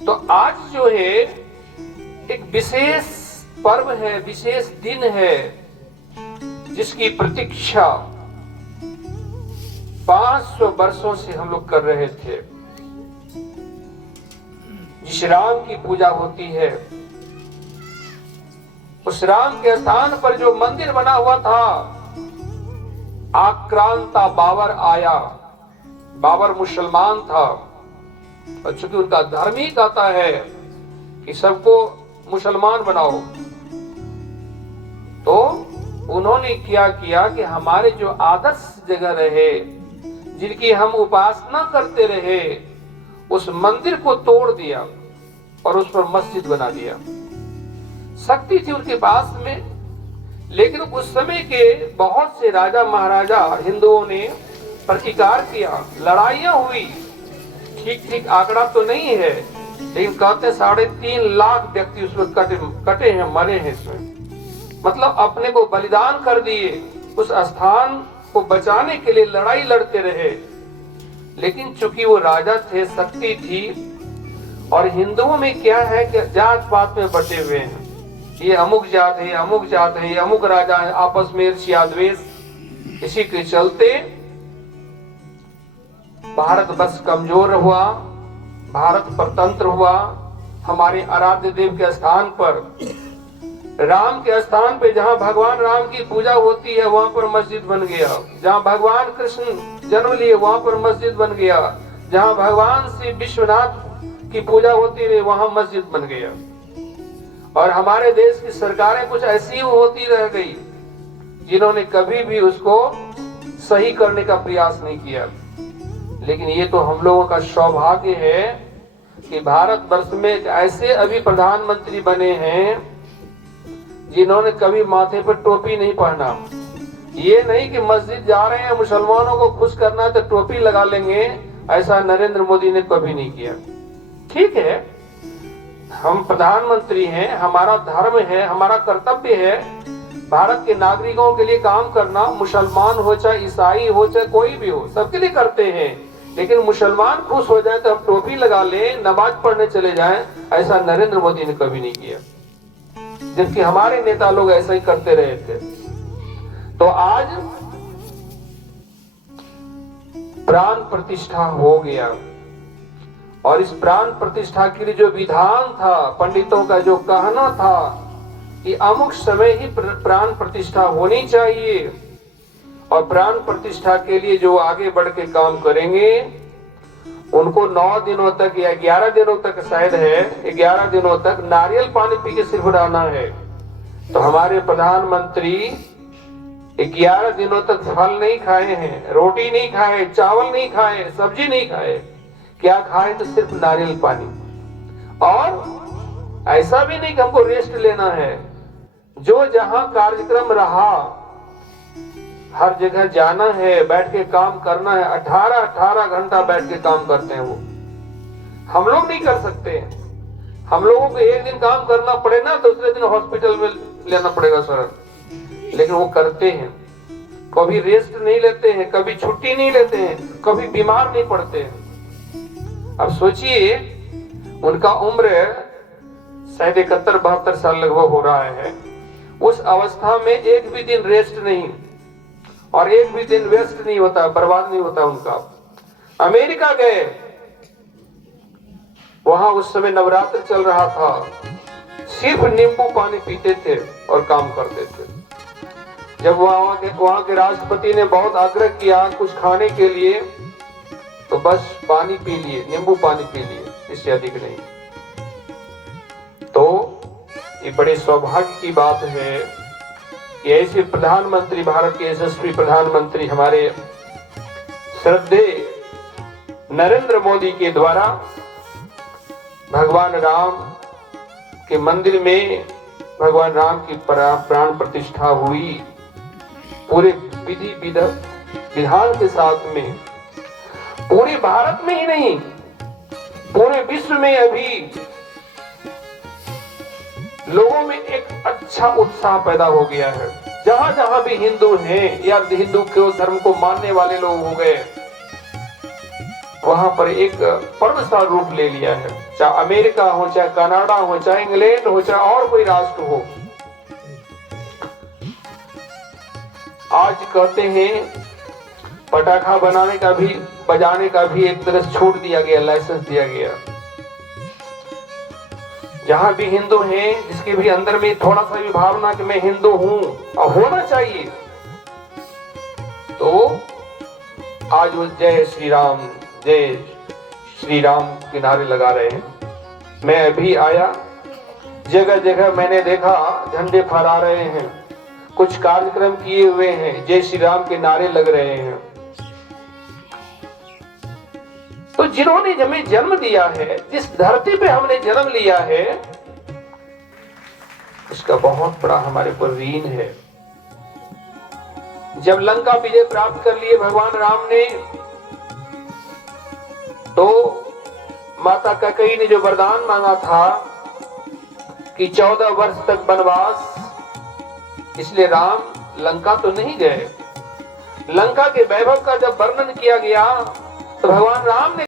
तो आज जो है एक विशेष पर्व है, विशेष दिन है, जिसकी प्रतीक्षा 500 वर्षों से हम लोग कर रहे थे। जिस राम की पूजा होती है, उस राम के स्थान पर जो मंदिर बना हुआ था, आक्रांता बाबर आया। बाबर मुसलमान था और चूंकि उनका धर्म ही कहता है कि सबको मुसलमान बनाओ, तो उन्होंने क्या किया कि हमारे जो आदर्श जगह रहे, जिनकी हम उपासना करते रहे, उस मंदिर को तोड़ दिया और उस पर मस्जिद बना दिया। शक्ति थी उनके पास में, लेकिन उस समय के बहुत से राजा महाराजा हिंदुओं ने प्रतिकार किया, लड़ाइयां हुई। ठीक आंकड़ा तो नहीं है, लेकिन कहते 3.5 लाख व्यक्ति उसमें कटे हैं, मरे हैं इसमें। मतलब अपने को बलिदान कर दिए, उस स्थान को बचाने के लिए लड़ाई लड़ते रहे। लेकिन चूंकि वो राजा थे, शक्ति थी, और हिंदुओं में क्या है कि जात पात में बटे हुए हैं, ये अमुक जात है, अमुक जात है, ये अमुक राजा है, आपस में ईर्ष्या द्वेष। इसी के चलते भारत बस कमजोर हुआ, भारत परतंत्र हुआ। हमारे आराध्य देव के स्थान पर, राम के स्थान पे, जहां भगवान राम की पूजा होती है, वहां पर मस्जिद बन गया। जहां भगवान कृष्ण जन्म लिए, वहां पर मस्जिद बन गया। जहां भगवान श्री विश्वनाथ की पूजा होती है, वहां मस्जिद बन गया। और हमारे देश की सरकारें कुछ ऐसी होती रह गई जिन्होंने कभी भी उसको सही करने का प्रयास नहीं किया। लेकिन ये तो हम लोगों का सौभाग्य है कि भारत वर्ष में ऐसे अभी प्रधानमंत्री बने हैं जिन्होंने कभी माथे पर टोपी नहीं पहना। ये नहीं कि मस्जिद जा रहे हैं, मुसलमानों को खुश करना है तो टोपी लगा लेंगे, ऐसा नरेंद्र मोदी ने कभी नहीं किया। ठीक है, हम प्रधानमंत्री हैं, हमारा धर्म है, हमारा कर्तव्य है भारत के नागरिकों के लिए काम करना। मुसलमान हो चाहे ईसाई हो चाहे कोई भी हो, सबके लिए करते हैं। लेकिन मुसलमान खुश हो जाए तो हम टोपी लगा लें, नमाज पढ़ने चले जाएं, ऐसा नरेंद्र मोदी ने कभी नहीं किया, जबकि हमारे नेता लोग ऐसा ही करते रहे थे। तो आज प्राण प्रतिष्ठा हो गया, और इस प्राण प्रतिष्ठा के लिए जो विधान था, पंडितों का जो कहना था कि अमुक समय ही प्राण प्रतिष्ठा होनी चाहिए, और प्राण प्रतिष्ठा के लिए जो आगे बढ़ के काम करेंगे उनको 9 दिनों तक या 11 दिनों तक, शायद है 11 दिनों तक नारियल पानी पी के सिर्फ रहना है। तो हमारे प्रधानमंत्री 11 दिनों तक फल नहीं खाए हैं, रोटी नहीं खाए, चावल नहीं खाए, सब्जी नहीं खाए, क्या खाए तो सिर्फ नारियल पानी। और ऐसा भी नहीं कि हमको रेस्ट लेना है, जो जहां कार्यक्रम रहा हर जगह जाना है, बैठ के काम करना है। 18 घंटा बैठ के काम करते हैं वो, हम लोग नहीं कर सकते। हम लोगों को एक दिन काम करना पड़े ना, दूसरे दिन हॉस्पिटल में लेना पड़ेगा सर, लेकिन वो करते हैं। कभी रेस्ट नहीं लेते हैं, कभी छुट्टी नहीं लेते हैं, कभी बीमार नहीं पड़ते हैं। अब सोचिए, उनका उम्र शायद 71-72 साल लगभग हो रहा है। उस अवस्था में एक भी दिन रेस्ट नहीं, और एक भी दिन वेस्ट नहीं होता, बर्बाद नहीं होता उनका। अमेरिका गए, वहां उस समय नवरात्र चल रहा था, सिर्फ नींबू पानी पीते थे और काम करते थे। जब वहां के राष्ट्रपति ने बहुत आग्रह किया कुछ खाने के लिए, तो बस पानी पी लिए, नींबू पानी पी लिए, इससे अधिक नहीं। तो ये बड़े सौभाग्य की बात है कि ऐसे प्रधानमंत्री, भारत के यशस्वी प्रधानमंत्री हमारे श्रद्धेय नरेंद्र मोदी के द्वारा भगवान राम के मंदिर में भगवान राम की प्राण प्रतिष्ठा हुई, पूरे विधि विधान के साथ में। पूरे भारत में ही नहीं, पूरे विश्व में अभी लोगों में एक अच्छा उत्साह पैदा हो गया है। जहां जहां भी हिंदू हैं या हिंदू के धर्म को मानने वाले लोग हो गए, वहां पर एक पर्व सा रूप ले लिया है। चाहे अमेरिका हो, चाहे कनाडा हो, चाहे इंग्लैंड हो, चाहे और कोई राष्ट्र हो, आज कहते हैं पटाखा बनाने का भी, बजाने का भी एक तरह से छूट दिया गया, लाइसेंस दिया गया। जहां भी हिंदू हैं, जिसके भी अंदर में थोड़ा सा भी भावना कि मैं हिंदू हूं और होना चाहिए, तो आज वो जय श्री राम के नारे लगा रहे हैं। मैं अभी आया, जगह जगह मैंने देखा झंडे फहरा रहे हैं, कुछ कार्यक्रम किए हुए हैं, जय श्री राम के नारे लग रहे हैं। तो जिन्होंने हमें जन्म दिया है, जिस धरती पे हमने जन्म लिया है, उसका बहुत बड़ा हमारे पर ऋण है। जब लंका विजय प्राप्त कर लिए भगवान राम ने, तो माता कैकेयी ने जो वरदान मांगा था कि 14 वर्ष तक वनवास, इसलिए राम लंका तो नहीं गए। लंका के वैभव का जब वर्णन किया गया तो भगवान राम ने